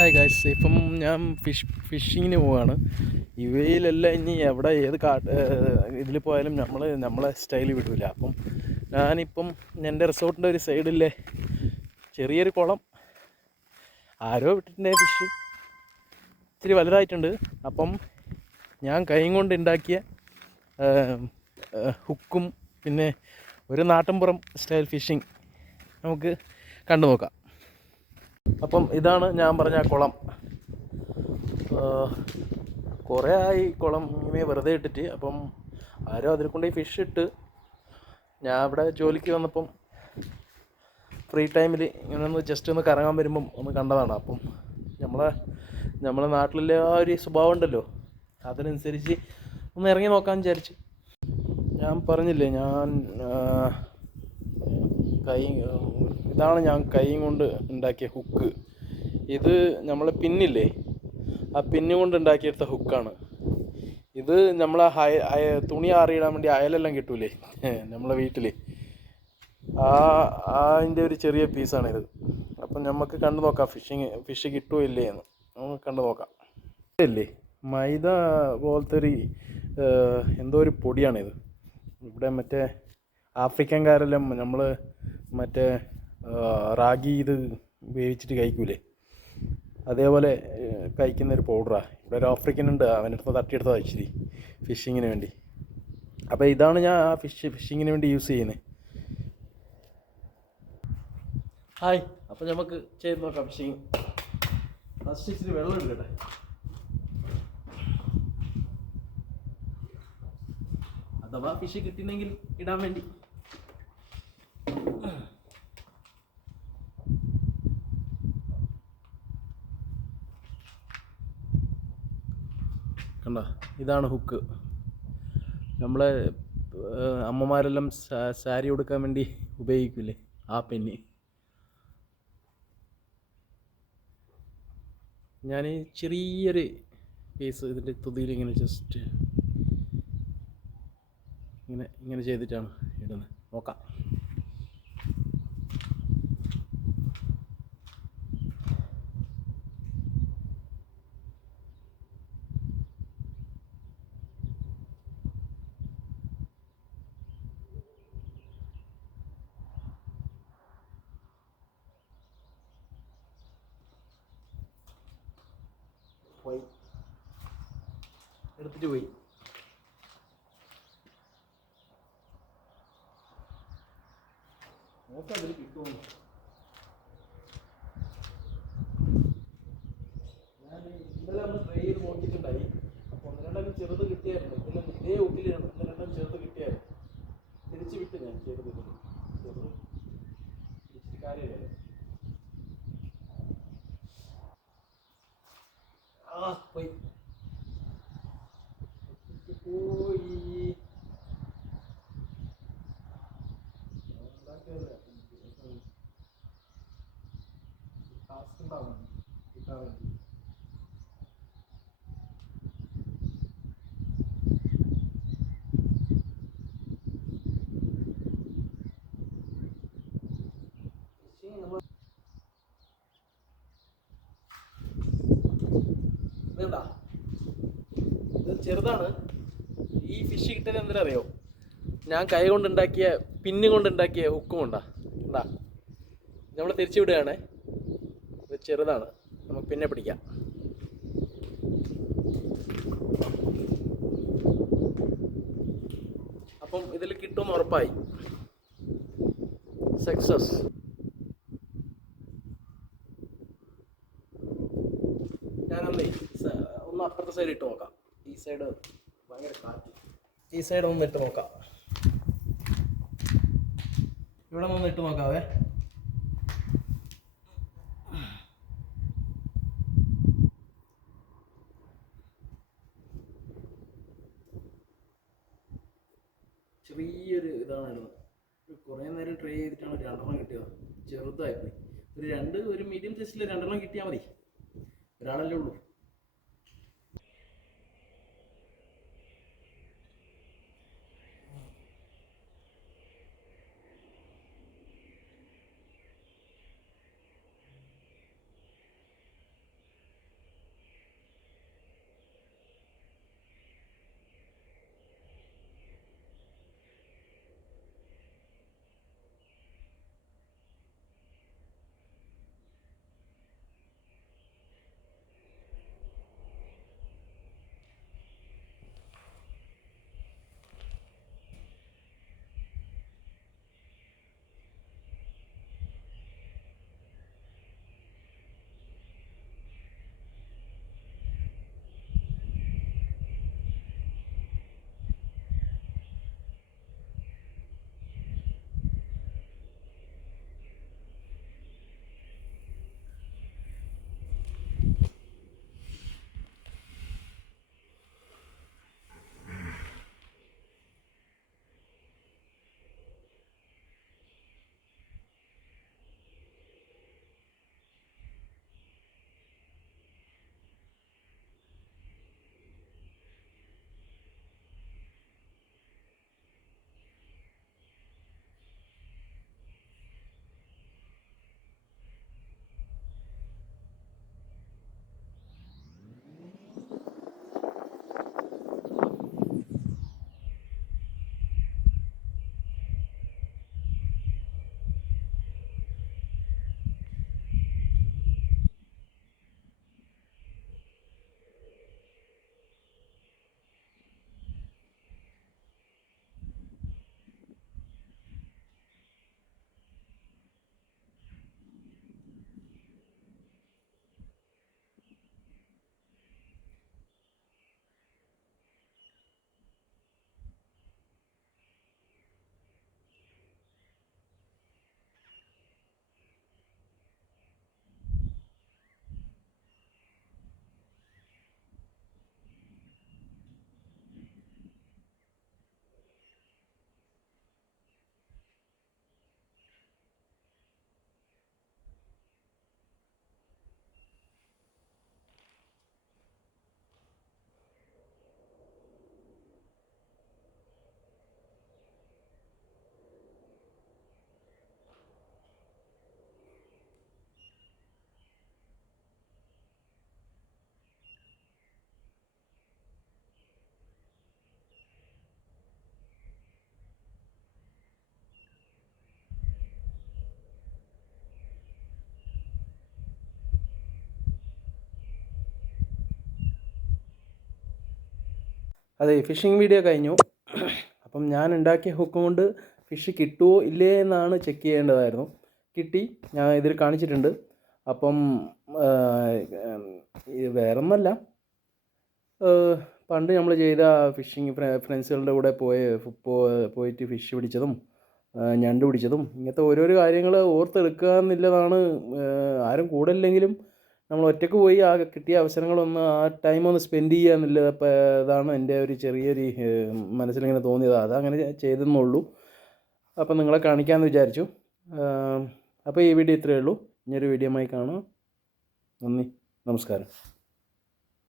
Hi guys, ഇപ്പം ഞാൻ ഫിഷിങ്ങിന് പോവാണ്. ഇവയിലെല്ലാം ഇനി എവിടെ ഏത് ഇതിൽ പോയാലും നമ്മളെ സ്റ്റൈൽ വിടില്ല. അപ്പം ഞാനിപ്പം എൻ്റെ റിസോർട്ടിൻ്റെ ഒരു സൈഡിലെ ചെറിയൊരു കുളം ആരോ വിട്ടിട്ടുണ്ട്. ഫിഷ് ഇച്ചിരി വലുതായിട്ടുണ്ട്. അപ്പം ഞാൻ കൈ കൊണ്ട് ഉണ്ടാക്കിയ ഹുക്കും പിന്നെ ഒരു നാട്ടിൻപുറം സ്റ്റൈൽ ഫിഷിങ് നമുക്ക് കണ്ടു നോക്കാം. അപ്പം ഇതാണ് ഞാൻ പറഞ്ഞ കുളം. കുറേ ആയി കുളം ഇങ്ങനെ വെറുതെ ഇട്ടിട്ട്. അപ്പം ആരോ അതിൽ കൊണ്ട് ഫിഷ് ഇട്ട്. ഞാൻ ഇവിടെ ജോലിക്ക് വന്നപ്പം ഫ്രീ ടൈമിൽ ഇങ്ങനെ ഒന്ന് ജസ്റ്റ് ഒന്ന് കറങ്ങാൻ വരുമ്പം ഒന്ന് കണ്ടതാണ്. അപ്പം നമ്മളെ നാട്ടിലെ ആ ഒരു സ്വഭാവം ഉണ്ടല്ലോ, അതിനനുസരിച്ച് ഒന്ന് ഇറങ്ങി നോക്കാൻ വിചാരിച്ചു. ഞാൻ പറഞ്ഞില്ലേ, ഇതാണ് ഞാൻ കൈ കൊണ്ട് ഉണ്ടാക്കിയ ഹുക്ക്. ഇത് നമ്മളെ പിന്നില്ലേ, ആ പിന്നു കൊണ്ട് ഉണ്ടാക്കിയെടുത്ത ഹുക്കാണ് ഇത്. നമ്മളെ തുണി ആറിയിടാൻ വേണ്ടി അയലെല്ലാം കിട്ടൂലേ നമ്മളെ വീട്ടിൽ, അതിൻ്റെ ഒരു ചെറിയ പീസാണിത്. അപ്പം നമുക്ക് കണ്ടു നോക്കാം ഫിഷ് കിട്ടുമോ ഇല്ലേ എന്ന് നമുക്ക് കണ്ടു നോക്കാം. ഇല്ലേ, മൈദ പോലത്തെ എന്തോ ഒരു പൊടിയാണിത്. ഇവിടെ മറ്റേ ആഫ്രിക്കൻകാരെല്ലാം നമ്മൾ മറ്റേ റാഗി ഇത് വേവിച്ചിട്ട് കഴിക്കൂലേ, അതേപോലെ കഴിക്കുന്നൊരു പൗഡറാണ്. ഇവിടെ ഒരു ആഫ്രിക്കൻ ഉണ്ട്, അവനടുത്ത് തട്ടിയെടുത്തതാണ് ഇച്ചിരി ഫിഷിങ്ങിന് വേണ്ടി. അപ്പോൾ ഇതാണ് ഞാൻ ആ ഫിഷിങ്ങിന് വേണ്ടി യൂസ് ചെയ്യുന്നത്. ഹായ്, അപ്പോൾ നമുക്ക് ചെയ്ത് നോക്കാം ഫിഷിങ്. ഫസ്റ്റ് ഇച്ചിരി വെള്ളം എടുക്കട്ടെ. അഥവാ ഫിഷ് കിട്ടിയില്ലെങ്കിൽ ഇടാൻ വേണ്ടി. കണ്ട, ഇതാണ് ഹുക്ക്. നമ്മളെ അമ്മമാരെല്ലാം സാരി കൊടുക്കാൻ വേണ്ടി ഉപയോഗിക്കില്ലേ, ആ പെന്ന്. ഞാൻ ചെറിയൊരു പീസ് ഇതിൻ്റെ തുതിയിൽ ഇങ്ങനെ ജസ്റ്റ് ഇങ്ങനെ ചെയ്തിട്ടാണ് ഇടുന്നത്. നോക്കാം. പോയി എടുത്തിട്ട് പോയി. നോക്കാം അതിൽ കിട്ടുമോ. ഞാൻ ഇന്നലെ ഒന്ന് ട്രൈ ചെയ്ത് നോക്കിയിട്ടുണ്ടായി. അപ്പോൾ ഒന്ന് രണ്ടെണ്ണം ചെറുത് കിട്ടിയായിരുന്നു. ഇതേ ഊക്കിൽ ഒന്ന് രണ്ടെണ്ണം ചെറുത് കിട്ടിയായിരുന്നു. തിരിച്ചു വിട്ട് ഞാൻ ചെറുത് തിരിച്ചിട്ട് കാര്യമില്ലല്ലോ. പോയി ടാസ്ക് ഉണ്ടാവും കിട്ടാൻ വേണ്ടി. ഇതെന്താ, ഇത് ചെറുതാണ്. ഈ ഫിഷ് കിട്ടുന്നത് എന്തിനാ അറിയോ? ഞാൻ കൈ കൊണ്ടുണ്ടാക്കിയ പിന്നു കൊണ്ടുണ്ടാക്കിയ ഹുക്കും കൊണ്ടാ. എന്താ, നമ്മൾ തിരിച്ചു വിടുകയാണേ. ഇത് ചെറുതാണ്, നമുക്ക് പിന്നെ പിടിക്കാം. അപ്പം ഇതിൽ കിട്ടുമെന്ന് ഉറപ്പായി. സക്സസ്. ഞാനൊന്നേ ഒന്ന് അപ്പുറത്തെ സൈഡ് ഇട്ട് നോക്കാം. ഈ സൈഡ് ഭയങ്കര കാറ്റ്. ഈ സൈഡ് ഒന്ന് ഇട്ട് നോക്കാം. ഇവിടെ നിന്ന് ഇട്ട് നോക്കാവേ. ചെറിയൊരു ഇതാണ് ഇടുന്നത്. കുറേ നേരം ട്രൈ ചെയ്തിട്ടാണ് രണ്ടെണ്ണം കിട്ടിയത്. ചെറുതായിപ്പോയി. ഒരു മീഡിയം സൈസിൽ രണ്ടെണ്ണം കിട്ടിയാൽ മതി. ഒരാളല്ലേ ഉള്ളൂ. അതെ, ഫിഷിംഗ് വീഡിയോ കഴിഞ്ഞു. അപ്പം ഞാൻ ഉണ്ടാക്കിയ ഹുക്ക് കൊണ്ട് ഫിഷ് കിട്ടുമോ ഇല്ലേ എന്നാണ് ചെക്ക് ചെയ്യേണ്ടതായിരുന്നു. കിട്ടി, ഞാൻ ഇതിൽ കാണിച്ചിട്ടുണ്ട്. അപ്പം വേറൊന്നല്ല, പണ്ട് നമ്മൾ ചെയ്ത ഫിഷിങ് ഫ്രണ്ട്സുകളുടെ കൂടെ പോയിട്ട് ഫിഷ് പിടിച്ചതും ഞണ്ട് പിടിച്ചതും ഇങ്ങനത്തെ ഓരോരോ കാര്യങ്ങൾ ഓർത്തെടുക്കുക എന്നുള്ളതാണ്. ആരും കൂടെ ഇല്ലെങ്കിലും നമ്മൾ ഒറ്റയ്ക്ക് പോയി ആ കിട്ടിയ അവസരങ്ങളൊന്ന് ആ ടൈം ഒന്ന് സ്പെൻഡ് ചെയ്യുക എന്നുള്ളത്. അപ്പോൾ അതാണ് എൻ്റെ ഒരു ചെറിയൊരു മനസ്സിലിങ്ങനെ തോന്നിയത്. അതങ്ങനെ ചെയ്തെന്നുള്ളൂ. അപ്പം നിങ്ങളെ കാണിക്കാമെന്ന് വിചാരിച്ചു. അപ്പോൾ ഈ വീഡിയോ ഇത്രയേ ഉള്ളൂ. ഇനിയൊരു വീഡിയോയുമായി കാണാം. നന്ദി, നമസ്കാരം.